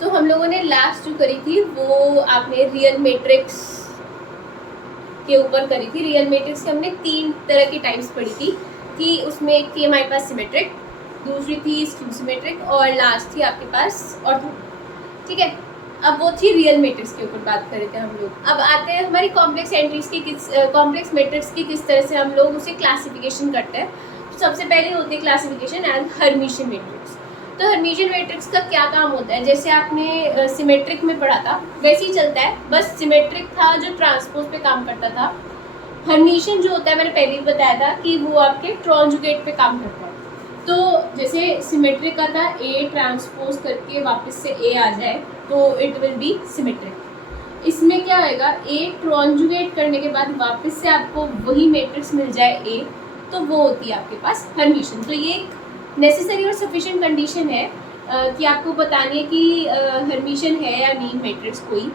तो हम लोगों ने लास्ट जो करी थी वो आपने रियल मैट्रिक्स के ऊपर करी थी। रियल मैट्रिक्स के हमने 3 तरह की टाइप्स पढ़ी थी कि उसमें एक थी हमारे पास सिमेट्रिक, दूसरी थी स्क्यू सिमेट्रिक और लास्ट थी आपके पास ऑर्थो। ठीक है, अब वो थी रियल मैट्रिक्स के ऊपर बात कर रहे थे हम लोग। अब आते हैं हमारी कॉम्प्लेक्स एंट्रीज की, कॉम्प्लेक्स मैट्रिक्स की किस तरह से हम लोग उसे क्लासिफिकेशन करते हैं। तो सबसे पहले होती है क्लासिफिकेशन एज हर्मिशियन मैट्रिक्स। तो हर्मिशियन मैट्रिक्स का क्या काम होता है, जैसे आपने सिमेट्रिक में पढ़ा था वैसे ही चलता है, बस सिमेट्रिक था जो ट्रांसपोज पे काम करता था। हर्मिशियन जो होता है मैंने पहले ही बताया था कि वो आपके ट्रांजुगेट पे काम करता है। तो जैसे सिमेट्रिक का था ए ट्रांसपोज करके वापस से ए आ जाए तो इट विल बी सिमेट्रिक। इसमें क्या होएगा, ए ट्रांजुगेट करने के बाद वापस से आपको वही मैट्रिक्स मिल जाए ए, तो वो होती है आपके पास हर्मिशियन। तो ये एक नेसेसरी और सफिशिएंट कंडीशन है कि आपको बतानी है कि हर्मिशियन है या नहीं मैट्रिक्स कोई।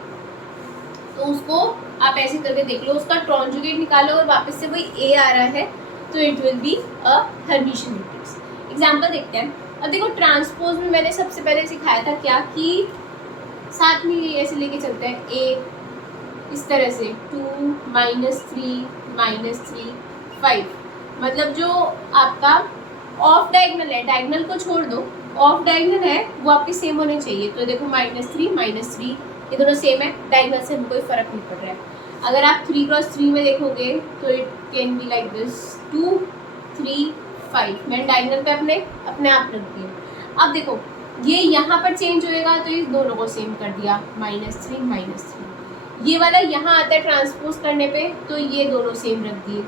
तो उसको आप ऐसे करके देख लो, उसका ट्रांजुगेट निकालो और वापस से वही ए आ रहा है तो it will be a Hermitian matrix. Example देखते हैं। अब देखो ट्रांसपोज में मैंने सबसे पहले सिखाया था क्या कि साथ में ये ऐसे लेके चलते हैं ए इस तरह से 2 -3 -3 5, मतलब जो आपका ऑफ डायगनल है, डायगनल को छोड़ दो, ऑफ डायगनल है वो आपके सेम होने चाहिए। तो देखो -3 -3 ये दोनों सेम है, डायगनल से कोई फर्क नहीं पड़ रहा है। अगर आप 3 × 3 में देखोगे तो it can be like this 2 3 5। मैंने डायगनल पे अपने आप रख दिए। अब देखो ये यहाँ पर चेंज होएगा तो इस दोनों को सेम कर दिया -3 -3। ये वाला यहाँ आता है ट्रांसपोज करने पे तो ये दोनों सेम रख दिए,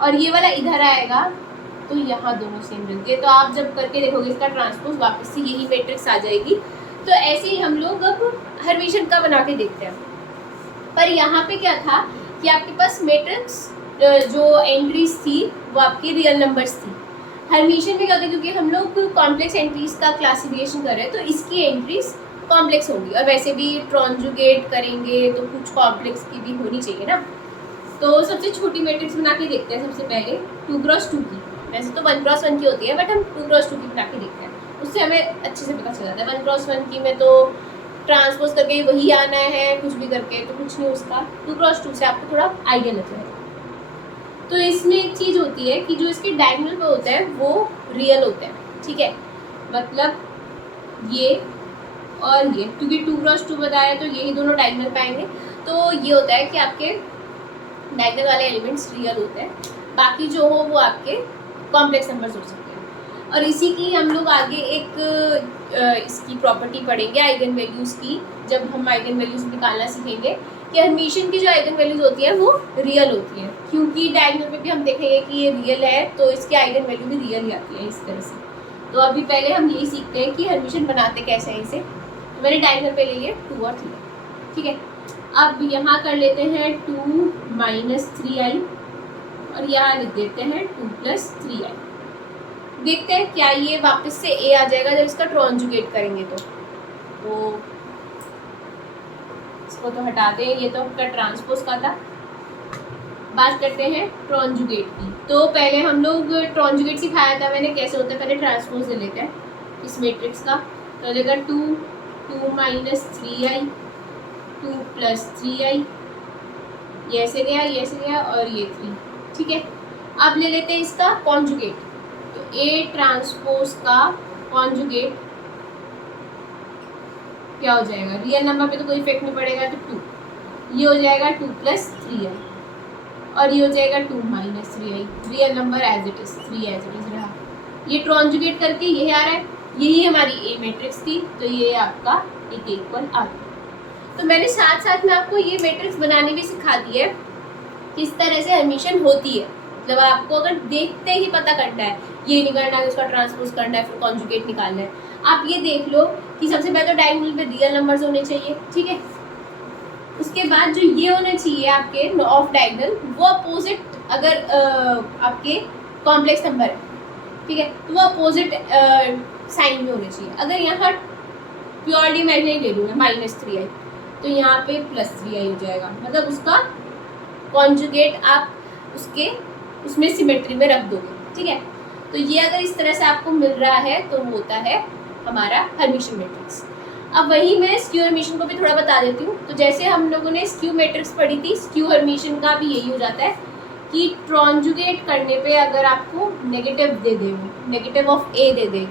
और ये वाला इधर आएगा तो यहाँ दोनों सेम रख दिए। तो आप जब करके देखोगे इसका ट्रांसपोज वापस से यही मैट्रिक्स आ जाएगी। तो ऐसे ही हम लोग अब हर्मिशियन का बना के देखते हैं। पर यहाँ पे क्या था कि आपके पास मैट्रिक्स जो एंट्रीज थी वो आपकी रियल नंबर्स थी। हर्मिशियन में क्या होता है, क्योंकि हम लोग कॉम्प्लेक्स एंट्रीज का क्लासिफिकेशन कर रहे हैं तो इसकी एंट्रीज कॉम्प्लेक्स होगी, और वैसे भी ट्रांजुगेट करेंगे तो कुछ कॉम्प्लेक्स की भी होनी चाहिए ना। तो सबसे छोटी मैट्रिक्स बना के देखते हैं सबसे पहले 2 × 2 की। वैसे तो 1 × 1 की होती है बट हम 2 × 2 की बना के देखते हैं, उससे हमें अच्छे से पता चल जाता है। 1 × 1 की में तो ट्रांसपोज करके वही आना है, कुछ भी करके तो कुछ नहीं उसका। 2 × 2 से आपको थोड़ा आइडिया लग जाएगा। तो इसमें एक चीज़ होती है कि जो इसके डायगोनल पे होता है वो रियल होता है, ठीक है। मतलब ये और ये, क्योंकि 2 × 2 बताया तो यही दोनों डायगोनल पे आएंगे। तो ये होता है कि आपके डायगोनल वाले एलिमेंट्स रियल होते हैं, बाकी जो हो वो आपके कॉम्प्लेक्स नंबर्स हो सकते हैं। और इसी की हम लोग आगे एक इसकी प्रॉपर्टी पढ़ेंगे आइगन वैल्यूज़ की, जब हम आइगन वैल्यूज़ निकालना सीखेंगे कि हर्मिशियन की जो आइगन वैल्यूज़ होती है वो रियल होती है, क्योंकि डायगोनल पे भी हम देखेंगे कि ये रियल है तो इसकी आइगन वैल्यू भी रियल ही आती है इस तरह से। तो अभी पहले हम यही सीखते हैं कि हर्मिशियन बनाते कैसे हैं इसे। तो मैंने डायगोनल पे लिए 2 और 3, ठीक है। अब यहाँ कर लेते हैं 2 - 3i और यहाँ लिख देते हैं 2 + 3i। देखते हैं क्या ये वापस से a आ जाएगा जब इसका ट्रांजुगेट करेंगे तो इसको तो हटा दें, ये तो आपका ट्रांसपोज का था। बात करते हैं ट्रांजुगेट की। तो पहले हम लोग ट्रांजुगेट सिखाया था मैंने कैसे होता है, पहले ट्रांसपोज ले लेते हैं इस मैट्रिक्स का। तो लेगा 2 2 - 3i 2 + 3i, ये ऐसे गया और ये 3, ठीक है। अब ले लेते हैं इसका कॉन्जुगेट। तो A ट्रांसपोज का कॉन्जुगेट क्या हो जाएगा, रियल नंबर पे तो कोई इफेक्ट नहीं पड़ेगा तो 2, ये हो जाएगा 2 + 3i और ये हो जाएगा 2 - 3i। Real number as it is 3 as it is रहा। ये ट्रांजुगेट करके यही आ रहा है, यही हमारी A मैट्रिक्स थी तो ये आपका एक इक्वल आ गया। तो मैंने साथ साथ में आपको ये मैट्रिक्स बनाने भी सिखा दी है किस तरह से हर्मिशियन होती है। मतलब आपको अगर देखते ही पता करना है, ये नहीं करना है उसका ट्रांसपोज करना है फिर कॉन्जुगेट निकालना है। आप ये देख लो कि सबसे पहले तो डायगोनल पे रियल नंबर्स होने चाहिए, ठीक है। उसके बाद जो ये होने चाहिए आपके ऑफ डायगोनल वो अपोजिट, अगर आपके कॉम्प्लेक्स नंबर है, ठीक है, तो वो अपोजिट साइन में होने चाहिए। अगर यहाँ प्योरली इमेजिनरी ले लूँगा -3i तो यहाँ पे +3i हो जाएगा, मतलब उसका कॉन्जुगेट आप उसमें सिमेट्री में रख दोगे, ठीक है। तो ये अगर इस तरह से आपको मिल रहा है तो वो होता है हमारा हर्मिशियन मैट्रिक्स। अब वही मैं स्क्यू हर्मिशन को भी थोड़ा बता देती हूँ। तो जैसे हम लोगों ने स्क्यू मैट्रिक्स पढ़ी थी, स्क्यू हर्मिशन का भी यही हो जाता है कि ट्रांजुगेट करने पे अगर आपको नेगेटिव दे दे, नेगेटिव ऑफ ए दे दे,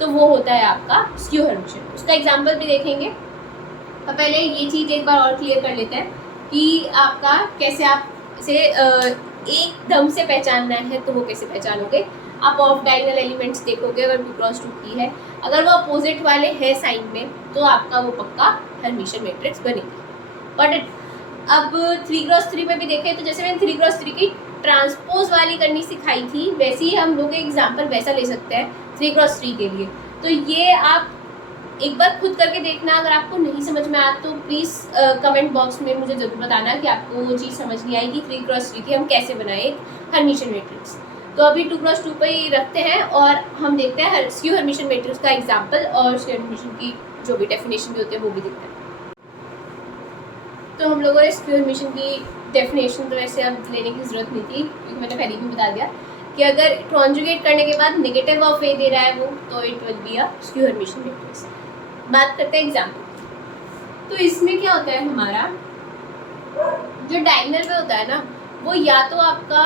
तो वो होता है आपका स्क्यू हर्मिशन। उसका एग्जाम्पल भी देखेंगे। तो पहले ये चीज़ एक बार और क्लियर कर लेते हैं कि आपका कैसे आप इसे एकदम से पहचानना है, तो वो कैसे पहचानोगे। आप ऑफ डायगोनल एलिमेंट्स देखोगे, अगर 2x2 की है, अगर वो अपोजिट वाले है साइन में, तो आपका वो पक्का हर्मिशन मैट्रिक्स बनेगी। बट अब 3x3 में भी देखें तो जैसे मैंने 3x3 की ट्रांसपोज वाली करनी सिखाई थी, वैसे ही हम लोग एग्जाम्पल वैसा ले सकते हैं 3x3 के लिए। तो ये आप एक बार खुद करके देखना। अगर आपको नहीं समझ में आया तो प्लीज़ कमेंट बॉक्स में मुझे ज़रूर बताना कि आपको वो चीज़ समझ नहीं आई कि 3x3 की हम कैसे बनाए एक हर्मिशन मैट्रिक्स। तो अभी 2x2 पे ही रखते हैं और हम देखते हैं स्क्यू हर्मिशन मैट्रिक्स का एग्जाम्पल, और स्क्यू हर्मिशन की जो भी डेफिनेशन भी होते हैं वो भी देखते हैं। तो हम लोगों ने स्क्यू हर्मिशन की डेफिनेशन तो वैसे अब लेने की ज़रूरत नहीं थी, क्योंकि मैंने पहले भी बता दिया कि अगर कॉन्जुगेट करने के बाद नेगेटिव ऑफ ए दे रहा है वो, तो it will be a skew Hermitian matrix. बात करते हैं एग्जाम्पल। तो इसमें क्या होता है, हमारा जो डायगोनल पे होता है ना, वो या तो आपका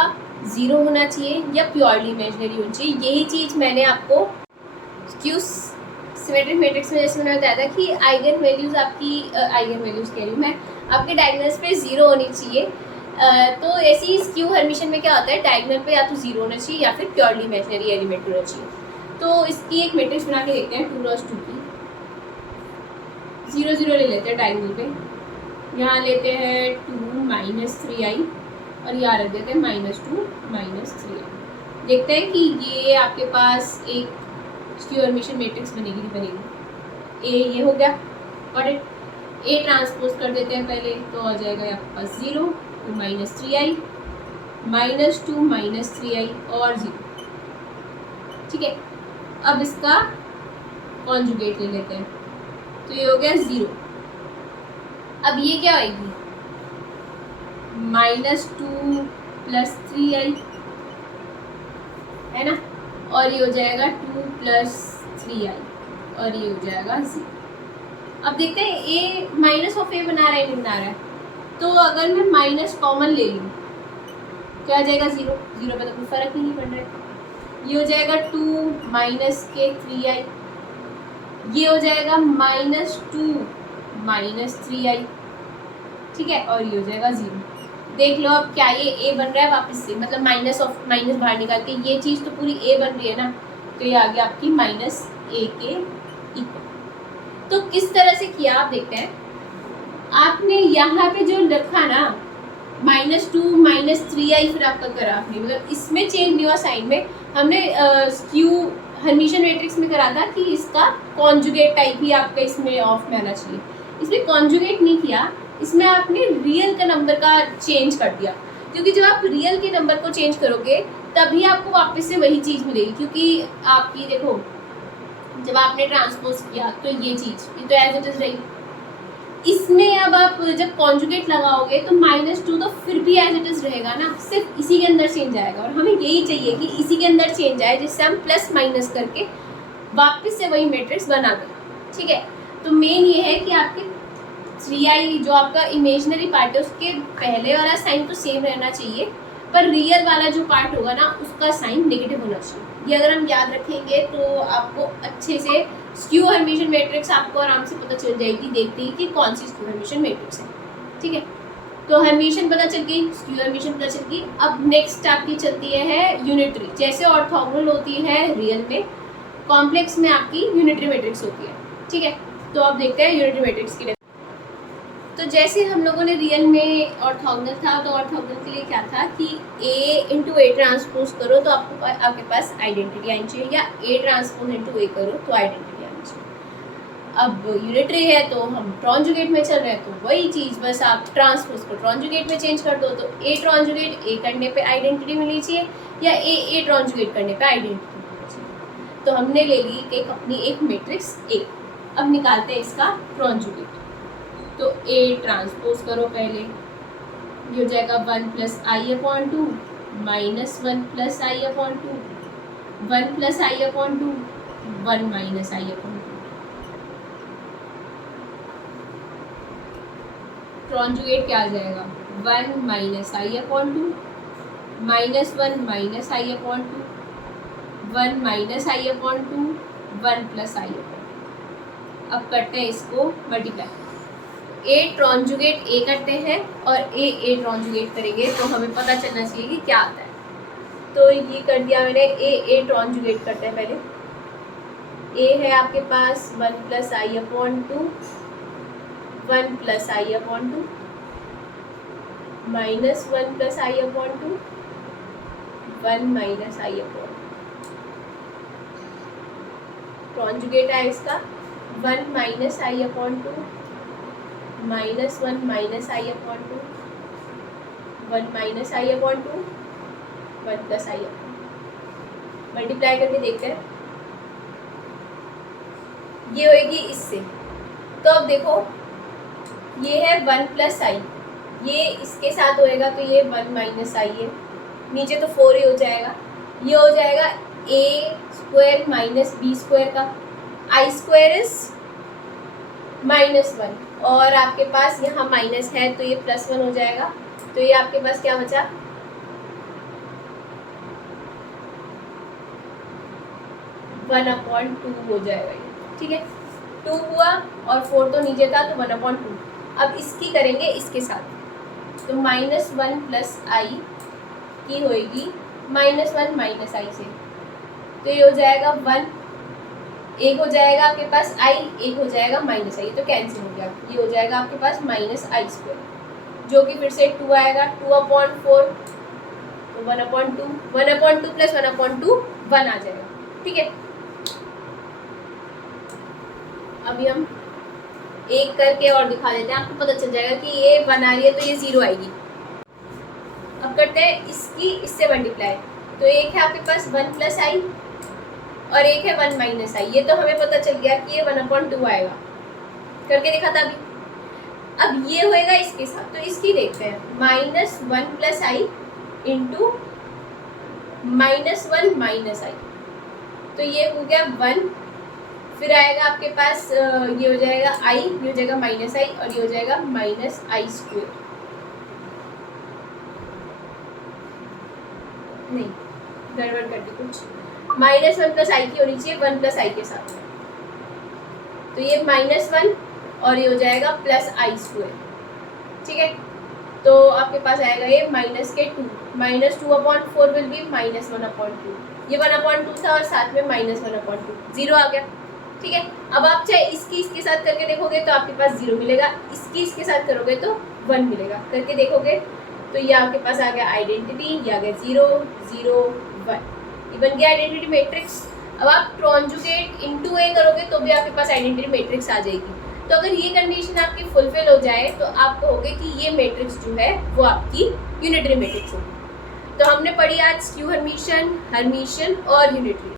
0 होना चाहिए या प्योरली इमेजिनरी होनी चाहिए। यही चीज़ मैंने आपको स्क्यू सिमेट्रिक मैट्रिक्स में जैसे मैंने बताया था कि आइगन वैल्यूज़ आपकी आइगन वैल्यूज़ कह रही हूँ मैं, आपके डायगोनल्स पे 0 होनी चाहिए। तो ऐसे ही स्क्यू हर्मिशन में क्या होता है, डायगोनल पे या तो 0 होना चाहिए या फिर प्योरली इमेजिनरी एलिमेंट होना चाहिए। तो इसकी एक मैट्रिक्स बना के देखते हैं 2x2 की। 0 0 ले लेते हैं डायगोनल पे, यहाँ लेते हैं 2 -3i और यहाँ रख देते हैं -2 -3i। देखते हैं कि ये आपके पास एक स्क्यू हर्मिशन मैट्रिक्स बनेगी नहीं बनेगी। ए ये हो गया, और ए ट्रांसपोज कर देते हैं पहले, तो आ जाएगा आपके पास 0 तो -3i -2 -3i और 0। ठीक है, अब इसका कॉन्जुगेट ले लेते हैं, तो ये हो गया 0। अब ये क्या आएगी, -2 + 3i है ना, और ये हो जाएगा 2 + 3i और ये हो जाएगा 0। अब देखते हैं ए माइनस ऑफ ए बना रहा है नहीं बना रहा है। तो अगर मैं माइनस कॉमन ले लूँ तो आ जाएगा 0 0 पे तो कोई फर्क ही नहीं पड़ रहा है। ये हो जाएगा 2 - 3i, ये हो जाएगा -2 -3i। ठीक है, और ये हो जाएगा 0। देख लो अब क्या ये ए बन रहा है वापस से, मतलब माइनस ऑफ माइनस बाहर निकाल के ये चीज़ तो पूरी ए बन रही है ना, तो ये आ गया आपकी -a के इक्वल। तो किस तरह से किया आप देखते हैं। आपने यहाँ पे जो रखा ना -2 -3i, फिर आपका करा आपने, मतलब इसमें चेंज नहीं हुआ साइन में। हमने स्क्यू हर्मिशन मैट्रिक्स में करा था कि इसका कॉन्जुगेट टाइप ही आपका इसमें ऑफ में आना चाहिए। इसमें कॉन्जुगेट नहीं किया, इसमें आपने रियल का नंबर का चेंज कर दिया, क्योंकि जब आप रियल के नंबर को चेंज करोगे तभी आपको वापस से वही चीज़ मिलेगी। क्योंकि आपकी देखो, जब आपने ट्रांसपोज किया तो ये चीज़ ये तो एज इट इज़ रही। इसमें अब आप जब कॉन्जुगेट लगाओगे तो -2 तो फिर भी एज इट इज़ रहेगा ना, सिर्फ इसी के अंदर चेंज आएगा। और हमें यही चाहिए कि इसी के अंदर चेंज आए, जिससे हम प्लस माइनस करके वापस से वही मैट्रिक्स बना दें। ठीक है, तो मेन ये है कि आपके 3i जो आपका इमेजिनरी पार्ट है उसके पहले वाला साइन तो सेम रहना चाहिए, पर रियल वाला जो पार्ट होगा ना उसका साइन नेगेटिव होना चाहिए। ये अगर हम याद रखेंगे तो आपको अच्छे से स्क्यू हर्मिशन मैट्रिक्स आपको आराम से पता चल जाएगी देखते ही कि कौन सी स्क्यू हर्मिशन मैट्रिक्स है। ठीक है, तो हर्मिशन पता चल गई, स्क्यू हर्मिशन पता चल गई। अब नेक्स्ट आपकी चलती है यूनिटरी। जैसे ऑर्थोगोनल होती है रियल में, कॉम्प्लेक्स में आपकी यूनिटरी मैट्रिक्स होती है। ठीक है, तो अब देखते हैं यूनिटरी मैट्रिक्स की। तो जैसे हम लोगों ने रियल में ऑर्थोगोनल था, तो ऑर्थोगोनल के लिए क्या था कि A × A ट्रांसपोज करो तो आपके पास आइडेंटिटी आनी चाहिए, या A ट्रांसपोज × A करो तो आइडेंटिटी आनी चाहिए। अब यूनिटरी है तो हम ट्रांजुगेट में चल रहे हैं, तो वही चीज़ बस आप ट्रांसपोज को ट्रांजुगेट में चेंज कर दो, तो A ट्रांजुगेट A करने पे आइडेंटिटी मिलनी चाहिए, या A ट्रांजुगेट करने पे आइडेंटिटी मिलनी चाहिए। तो हमने ले ली एक अपनी एक मैट्रिक्स A। अब निकालते हैं इसका ट्रांजुगेट। तो A ट्रांसपोज करो पहले, ये हो जाएगा 1 + i/2 -1 + i/2 1 + i/2 1 - i/2। ट्रॉन्जुगेट क्या आ जाएगा, 1 माइनस आई अपॉन टू, माइनस 1 माइनस आई अपॉन टू, 1 माइनस आई अपॉन टू, 1 प्लस आई अपॉन टू। अब करते हैं इसको मल्टीप्लाई, ए ट्रॉन्जुगेट ए करते हैं और ए ट्रॉन्जुगेट करेंगे तो हमें पता चलना चाहिए कि क्या आता है। तो ये कर दिया मैंने, ए ट्रॉन्जुगेट करते हैं पहले। ए है आपके पास 1 प्लस आई अपॉन टू, 1 प्लस आई अपॉन टू, माइनस 1 प्लस आई अपॉन टू, 1 माइनस आई अपॉन टू। ट्रॉन्जुगेट है इसका 1 माइनस आई अपॉन टू, माइनस 1 माइनस आई अपॉन टू, 1 माइनस आई अपॉन टू, 1 प्लस आई अपॉन। मल्टीप्लाई करके देखते हैं, ये होएगी इससे। तो अब देखो ये है 1 प्लस आई, ये इसके साथ होएगा तो ये 1 माइनस आई है, नीचे तो 4 ही हो जाएगा। ये हो जाएगा ए स्क्वायर माइनस बी स्क्वायर का, आई स्क्वायर इज -1 और आपके पास यहाँ माइनस है तो ये +1 हो जाएगा। तो ये आपके पास क्या बचा, 1/2 हो जाएगा ये, ठीक है। 2 हुआ और 4 तो नीचे था तो 1/2। अब इसकी करेंगे इसके साथ, तो -1 प्लस आई की होएगी -1 माइनस आई से, तो ये हो जाएगा 1, एक हो जाएगा आपके पास आई, एक हो जाएगा माइनस आई, तो कैंसिल हो गया। ये हो जाएगा आपके पास माइनस आई स्क्वायर, जो कि फिर से 2 आएगा, 2/4 तो 1/2, 1/2 प्लस 1/2 1 आ जाएगा, ठीक है। अभी हम एक करके और दिखा देते हैं, आपको पता चल जाएगा कि ये 1 आ रही है तो ये 0 आएगी। अब करते हैं इसकी इससे मल्टीप्लाई, तो एक है आपके पास 1 प्लस आई और एक है 1 माइनस आई, ये तो हमें पता चल गया कि ये 1/2 आएगा, करके देखा था अभी। अब ये होएगा इसके साथ, तो इसकी देखते हैं, -1 प्लस आई इंटू -1 माइनस आई, तो ये हो गया 1, फिर आएगा आपके पास ये हो जाएगा आई, ये हो जाएगा माइनस आई और ये हो जाएगा माइनस आई स्क्वायर, नहीं गड़बड़ कर दी कुछ, -1 प्लस आई की होनी चाहिए 1 प्लस आई के साथ, तो ये -1 और ये हो जाएगा प्लस आई स्क्वायर, ठीक है। तो आपके पास आएगा ये -2, -2/4 विल बी -1/2, ये 1/2 था और साथ में -1/2, 0 आ गया, ठीक है। अब आप चाहे इसकी इसके साथ करके देखोगे तो आपके पास 0 मिलेगा, इसकी इसके साथ करोगे तो 1 मिलेगा, करके देखोगे तो ये आपके पास आ गया आइडेंटिटी, ये आ गया 0 0 1, ये बन गया आइडेंटिटी मैट्रिक्स। अब आप ट्रॉन्जुगेट इनटू ए करोगे तो भी आपके पास आइडेंटिटी मैट्रिक्स आ जाएगी। तो अगर ये कंडीशन आपकी फुलफिल हो जाए तो आप कहोगे कि ये मैट्रिक्स जो है वो आपकी यूनिटरी मैट्रिक्स होगी। तो हमने पढ़ी आज स्क्यू हर्मिशियन, हर्मिशियन और यूनिटरी।